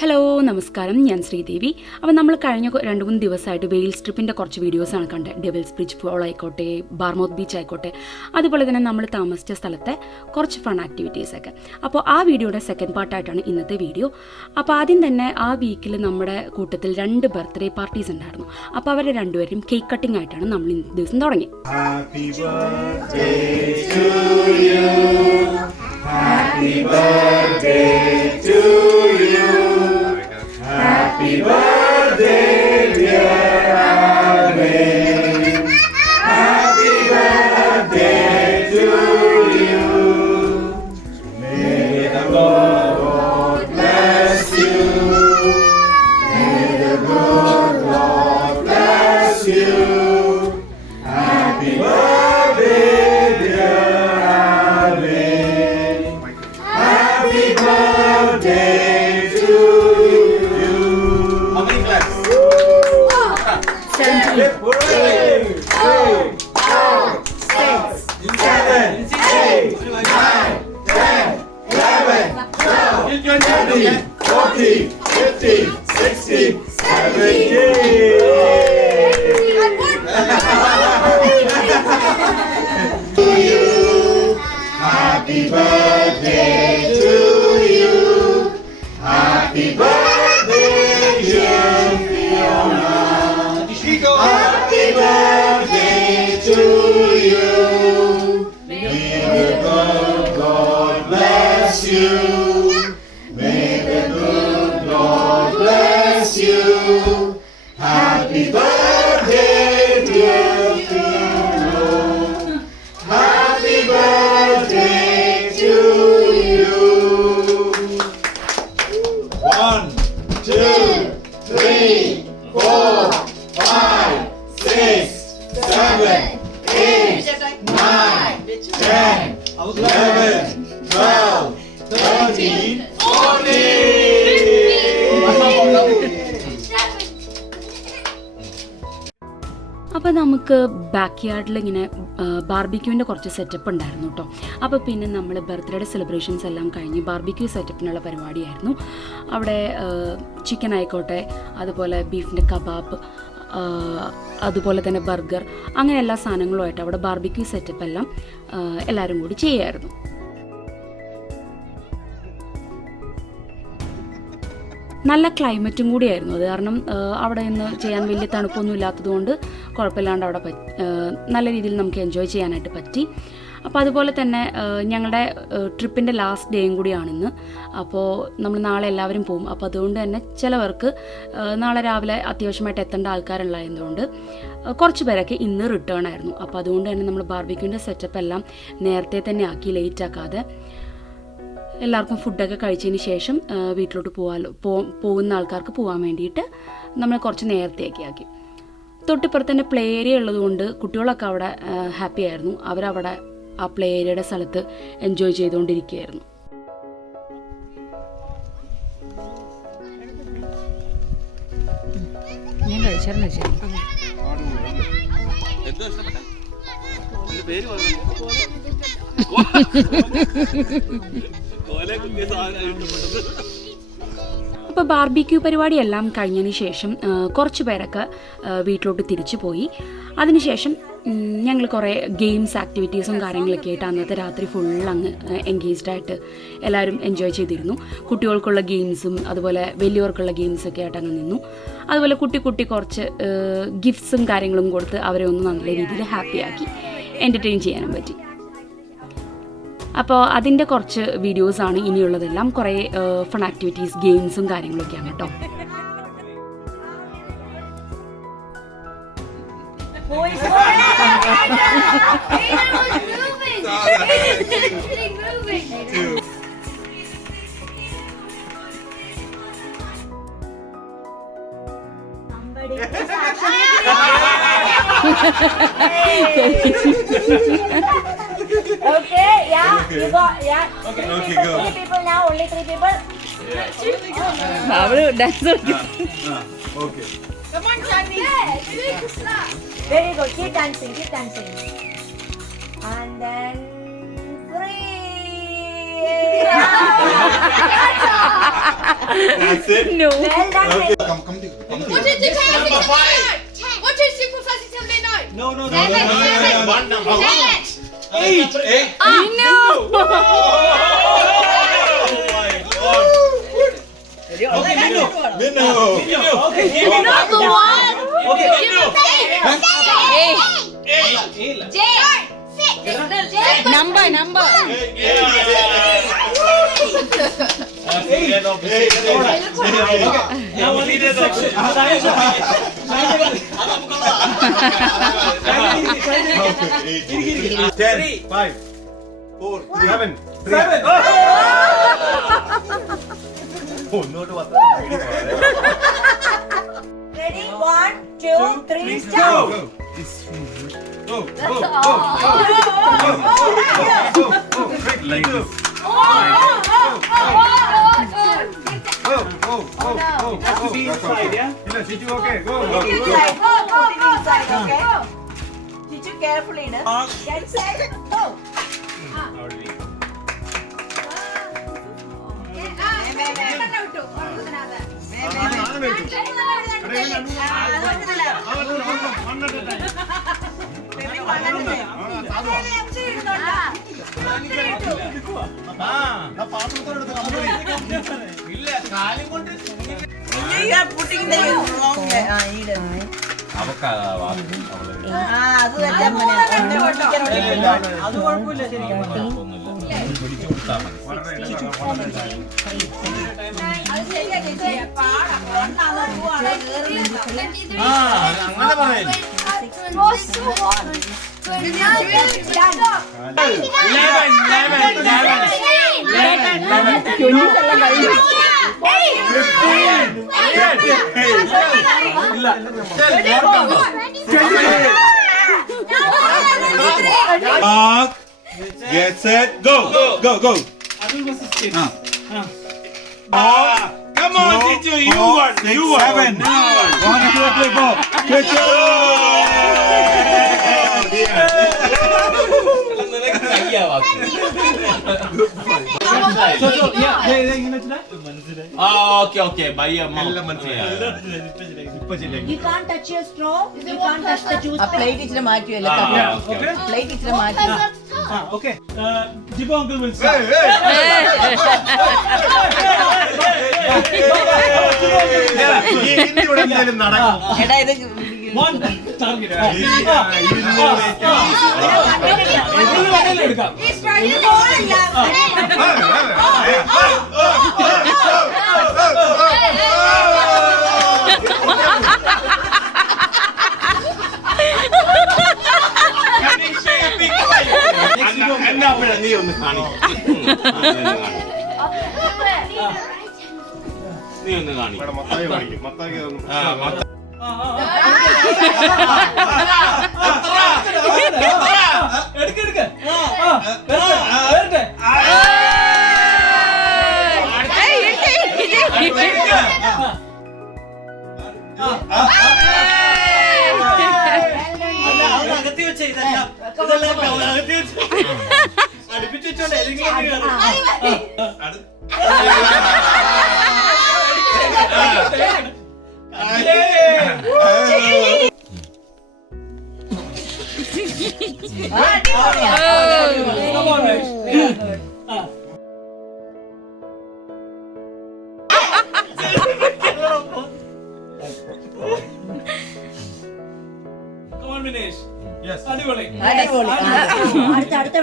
Hello നമസ്കാരം, ഞാൻ ശ്രീദേവി. അപ്പോൾ നമ്മൾ കഴിഞ്ഞ 2-3 ദിവസമായിട്ട് വെയിൽസ് ട്രിപ്പിൻ്റെ കുറച്ച് വീഡിയോസാണ് കണ്ടത്. ഡെവിൾസ് ബ്രിഡ്ജ് ഫോൾ ആയിക്കോട്ടെ, ബാർമൗത്ത് ബീച്ച് ആയിക്കോട്ടെ, അതുപോലെ തന്നെ നമ്മൾ താമസിച്ച സ്ഥലത്തെ കുറച്ച് ഫൺ ആക്ടിവിറ്റീസൊക്കെ. അപ്പോൾ ആ വീഡിയോയുടെ സെക്കൻഡ് പാർട്ടായിട്ടാണ് ഇന്നത്തെ വീഡിയോ. അപ്പോൾ ആദ്യം തന്നെ ആ വീക്കിൽ നമ്മുടെ കൂട്ടത്തിൽ 2 ബർത്ത്ഡേ പാർട്ടീസ് ഉണ്ടായിരുന്നു. അപ്പോൾ അവരെ രണ്ടുപേരും കേക്ക് കട്ടിംഗ് ആയിട്ടാണ് നമ്മൾ ഇന്നത്തെ ദിവസം തുടങ്ങി. Happy birthday to you. Happy birthday, dear Arvin. Happy birthday to you. May the Lord bless you. May the good Lord bless you. Happy birthday, dear Arvin. Happy birthday to you. How many claps? 17. 8, 7, 8, 9, 10, 11, 12, 13, 14, 15, 16, 17. To you. Happy birthday to you. Happy birthday, dear Fiona. Happy birthday to you. May the good God bless you. May the good Lord bless you. Happy birthday, dear Fiona. Happy birthday to you. 1, 2, 3, 4, 5, 6, 7, 8, 9, 10, 11, 12, 13, 14. അപ്പോൾ നമുക്ക് back യാർഡിൽ ഇങ്ങനെ ബാർബിക്യൂവിൻ്റെ കുറച്ച് setup ഉണ്ടായിരുന്നു കേട്ടോ. അപ്പോൾ പിന്നെ നമ്മൾ ബർത്ത്ഡേയുടെ celebrations എല്ലാം കഴിഞ്ഞ് ബാർബിക്യൂ സെറ്റപ്പിനുള്ള പരിപാടിയായിരുന്നു. അവിടെ ചിക്കൻ ആയിക്കോട്ടെ, അതുപോലെ ബീഫിൻ്റെ കബാബ്, അതുപോലെ തന്നെ ബർഗർ, അങ്ങനെ എല്ലാ സാധനങ്ങളുമായിട്ട് അവിടെ ബാർബിക്യൂ സെറ്റപ്പ് എല്ലാം എല്ലാവരും കൂടി ചെയ്യായിരുന്നു. നല്ല ക്ലൈമറ്റും കൂടിയായിരുന്നു. അത് കാരണം അവിടെ നിന്ന് ചെയ്യാൻ വലിയ തണുപ്പൊന്നും ഇല്ലാത്തതുകൊണ്ട് കുഴപ്പമില്ലാണ്ട് അവിടെ നല്ല രീതിയിൽ നമുക്ക് എൻജോയ് ചെയ്യാനായിട്ട് പറ്റി. അപ്പോൾ അതുപോലെ തന്നെ ഞങ്ങളുടെ ട്രിപ്പിൻ്റെ ലാസ്റ്റ് ഡേയും കൂടിയാണിന്ന്. അപ്പോൾ നമ്മൾ നാളെ എല്ലാവരും പോകും. അപ്പോൾ അതുകൊണ്ട് തന്നെ ചിലവർക്ക് നാളെ രാവിലെ അത്യാവശ്യമായിട്ട് എത്തേണ്ട ആൾക്കാരുള്ളതുകൊണ്ട് കുറച്ച് പേരൊക്കെ ഇന്ന് റിട്ടേൺ ആയിരുന്നു. അപ്പോൾ അതുകൊണ്ട് തന്നെ നമ്മൾ ബാർബിക്യൂവിൻ്റെ സെറ്റപ്പ് എല്ലാം നേരത്തെ തന്നെ ആക്കി, ലേറ്റ് ആക്കാതെ എല്ലാവർക്കും ഫുഡൊക്കെ കഴിച്ചതിന് ശേഷം വീട്ടിലോട്ട് പോകുന്ന ആൾക്കാർക്ക് പോകാൻ വേണ്ടിയിട്ട് നമ്മൾ കുറച്ച് നേരത്തെയൊക്കെ ആക്കി. തൊട്ടിപ്പുറത്ത് തന്നെ പ്ലേ ഏരിയ ഉള്ളതുകൊണ്ട് കുട്ടികളൊക്കെ അവിടെ ഹാപ്പി ആയിരുന്നു. അവരവിടെ ആ പ്ലേ ഏരിയയുടെ സ്ഥലത്ത് എൻജോയ് ചെയ്തുകൊണ്ടിരിക്കുകയായിരുന്നു. ഞാൻ കഴിച്ചായിരുന്നു. അപ്പോൾ ബാർബിക്യൂ പരിപാടിയെല്ലാം കഴിഞ്ഞതിന് ശേഷം കുറച്ച് പേരൊക്കെ വീട്ടിലോട്ട് തിരിച്ചു പോയി. അതിനുശേഷം ഞങ്ങൾ കുറേ ഗെയിംസ് ആക്ടിവിറ്റീസും കാര്യങ്ങളൊക്കെ ആയിട്ട് അന്നത്തെ രാത്രി ഫുൾ അങ്ങ് എൻഗേജ്ഡായിട്ട് എല്ലാവരും എൻജോയ് ചെയ്തിരുന്നു. കുട്ടികൾക്കുള്ള ഗെയിംസും അതുപോലെ വലിയവർക്കുള്ള ഗെയിംസൊക്കെ ആയിട്ട് അങ്ങ് നിന്നു. അതുപോലെ കുട്ടി കുറച്ച് ഗിഫ്റ്റ്സും കാര്യങ്ങളും കൊടുത്ത് അവരെ ഒന്ന് നല്ല രീതിയിൽ ഹാപ്പിയാക്കി എൻ്റർടൈൻ ചെയ്യാനും പറ്റി. അപ്പോൾ അതിൻ്റെ കുറച്ച് വീഡിയോസാണ് ഇനിയുള്ളതെല്ലാം. കുറേ ഫൺ ആക്ടിവിറ്റീസ്, ഗെയിംസും കാര്യങ്ങളൊക്കെയാണ് കേട്ടോ. Okay, yeah, you got, yeah. Okay, Three go. people now, only 3 people. Okay. Come on, Shani. Very good, keep dancing. And then 3. That's it. No. Well done. Okay. Come to. What is 6 plus 6 plus 9? What is 6 plus 6 plus 9? No. One number. 8. No. Okay, Minu. Minno. Okay, Not the one. Okay. J. 6. Number. Now only this section. Ten. 5. 4. 7. 7. Ready? 1, 2, 3, start. Go. Like this. Has to be inside, yeah? Okay, go. Put it inside. Put it inside, okay? Chichu, carefully, no? Get set, go. You are putting the wrong way. അത് കുഴപ്പമില്ല ശരിക്കും. അങ്ങനെ പറയല്ലേ. 15. Get set, go. Come on, Chichu, you won. 7. 1, 2, 3, 4. Chichu! Okay. Bye. You can't touch your straw. You can't touch the juice. Plate ഇച്ചിരി മാറ്റുമല്ലോ Okay. Plate ഇച്ചിരി മാറ്റി Okay. Jibo uncle will start. എടാ ഇത് One target. എടുക്കാം. He's trying to hold it down. നീ ഒന്ന് കാണിക്കും. നീ ഒന്ന് കാണിക്കും. എടുക്ക. വരട്ടെ. അകത്തി വെച്ച ഇതെല്ലാം അകത്തി വെച്ച അടുപ്പിച്ച് വെച്ചോണ്ട് അടിപൊളി.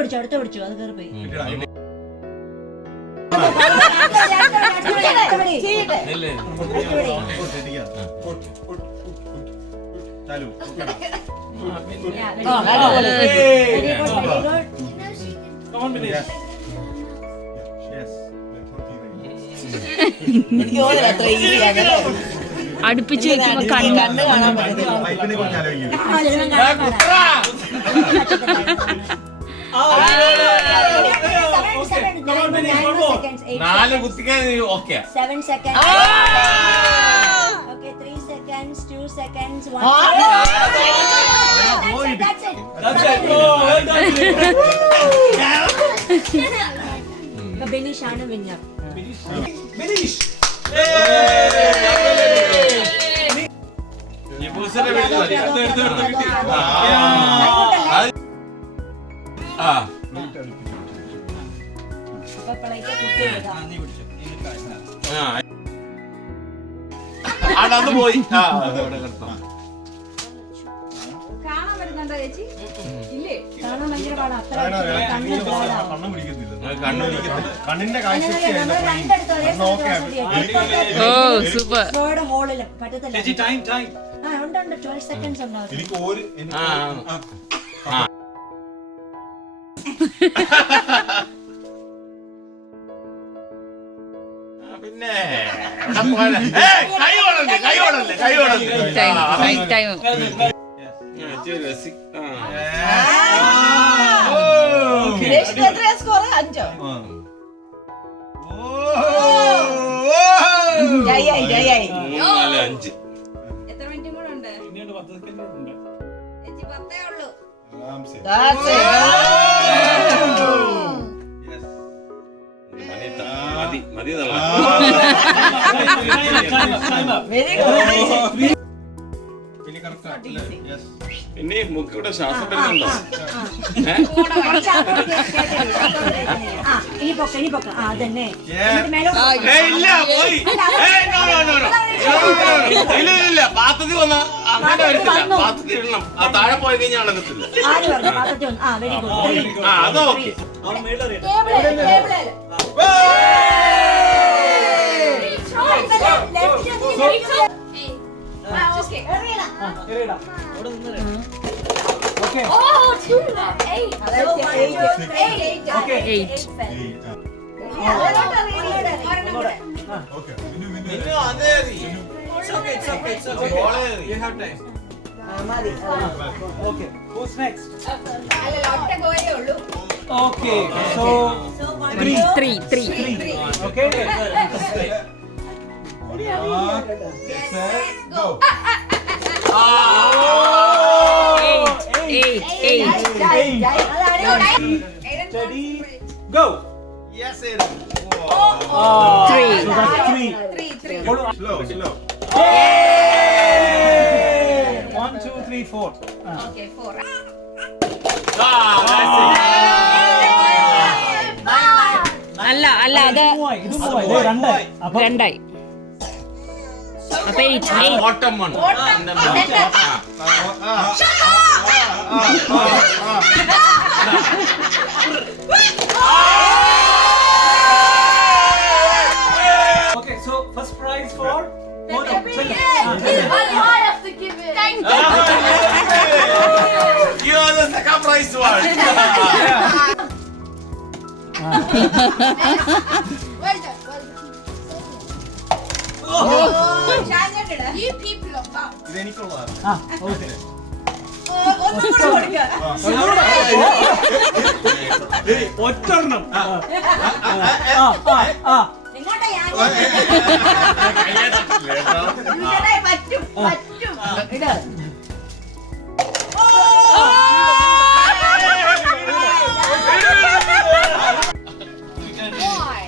അടുത്ത പിടിച്ചു അത് കയറി പോയി. എനിക്ക് തോന്നുന്നില്ല അത്ര ഈസിയാണ് അടുപ്പിച്ച് വെക്കുമ്പോ കണ്ണ് കണ്ണ് കാണാൻ പറ്റുന്നില്ല നാല് കുത്തിക്കാൻ okay 7 seconds. Okay, 3 seconds, 2 seconds, 1 That's it. That's it. Oh, well done. The Benny Shana winner. Finish. ഈ പൂസയുടെ വീട്ടിൽ മതി. ആ അത് പോയി. ആ അതവിടെ കിടത്തണം. കാണാൻ വരുന്നുണ്ടോ ചേച്ചി? ഇല്ലേ? കാണാൻ ഭയങ്കര പാടാ. അത്ര കണ്ണിന്റെ കാഴ്ച സൂപ്പർ. ഹോളില് പറ്റത്തില്ല. ചേച്ചി ടൈം ആ ഉണ്ട് 12 സെക്കൻഡ്സ് ഉണ്ടാവും. എനിക്ക് ഒരു പിന്നെ കൈ ഓടല്ലേ. സുരേഷിന് എത്രയാ സ്കോർ? 5. ജയായി. 5. എത്ര മിനിറ്റും കൂടെ ഉണ്ട്? ഇനിയുണ്ട് 10 സെക്കൻഡ് ഉണ്ട്. ചേച്ചി 10 ഉള്ളൂ. That's it. മതി Time up. Very good. പിന്നെ മുക്കിയുടെ ശ്വാസം വരുന്നുണ്ടോ? ഇനി പൊക്ക. ആ അതന്നെ. ഇല്ല പോയി. ഇല്ല പാത്രത്തിൽ വന്ന അങ്ങനെ വരത്തില്ല. പാത്രത്തിൽ ഇടണം. ആ താഴെ പോയി കഴിഞ്ഞാൽ നടക്കത്തില്ല. ആര് പറഞ്ഞു? പാത്രത്തിൽ വന്നു. ആ വെരി ഗുഡ്. ആ അതോ ഓക്കെ. അവൻ മേളിൽ Okay. Oh, 2 left. 8. Okay. 8. It's okay. You have time. Okay. Who's next? Okay. So 3. okay. Go. 8. Steady. Go. Yes, it. 3. So that's 3. Slow. Yay! 1, 2, 3, 4. Okay, 4. അല്ല അത് ഇത് പോയി. രണ്ടായി. അപ്പൊ 2. അപ്പൊ 8. ഓട്ടം വന്നു. okay. So first prize for Mono. I have to give it. Thank you. You are the second prize one. Well done. You people are bad. ഇതെനിക്കുള്ളതാണ്. Okay. ഒന്നും കൂടെ കൊടുക്ക. ഒറ്റെണ്ണം. എങ്ങോട്ടാ ഞാൻ? പറ്റും. ഇട്. Why?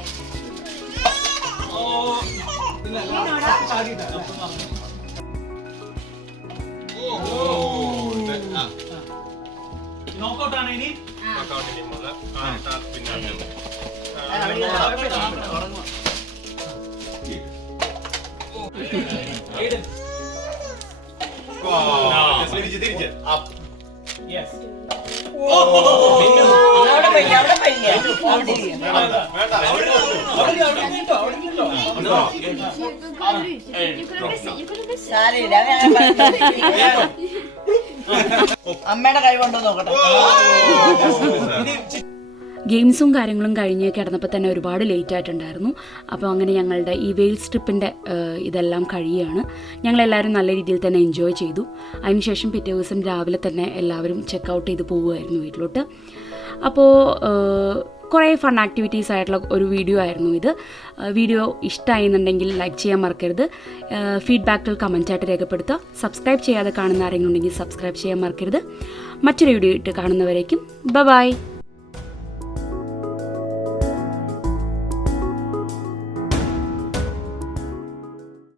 നോക്കൗട്ട് ആണ് ഇനി. തിരിച്ച് up. Yes. അവിടെ പോയി. അവിടെ ഇരിക്കും. അവിടെ നിട്ടോ. No. You could have missed it. You could have missed it. സാരമില്ല. അമ്മയുടെ കൈ കൊണ്ടോ നോക്കട്ടെ. ഗെയിംസും കാര്യങ്ങളും കഴിഞ്ഞ് കിടന്നപ്പോൾ തന്നെ ഒരുപാട് ലേറ്റ് ആയിട്ടുണ്ടായിരുന്നു. അപ്പോൾ അങ്ങനെ ഞങ്ങളുടെ ഈ വെയിൽസ് ട്രിപ്പിൻ്റെ ഇതെല്ലാം കഴിയുകയാണ്. ഞങ്ങളെല്ലാവരും നല്ല രീതിയിൽ തന്നെ എൻജോയ് ചെയ്തു. അതിനുശേഷം പിറ്റേ ദിവസം രാവിലെ തന്നെ എല്ലാവരും ചെക്കൗട്ട് ചെയ്ത് പോവുമായിരുന്നു വീട്ടിലോട്ട്. അപ്പോൾ കുറേ ഫൺ ആക്ടിവിറ്റീസ് ആയിട്ടുള്ള ഒരു വീഡിയോ ആയിരുന്നു ഇത്. വീഡിയോ ഇഷ്ടമായിരുന്നുണ്ടെങ്കിൽ ലൈക്ക് ചെയ്യാൻ മറക്കരുത്. ഫീഡ്ബാക്കുകൾ കമൻറ്റായിട്ട് രേഖപ്പെടുത്തുക. സബ്സ്ക്രൈബ് ചെയ്യാതെ കാണുന്ന ആരെങ്കിലും ഉണ്ടെങ്കിൽ സബ്സ്ക്രൈബ് ചെയ്യാൻ മറക്കരുത്. മറ്റൊരു വീഡിയോ ഇട്ട് കാണുന്നവരേക്കും ബൈ.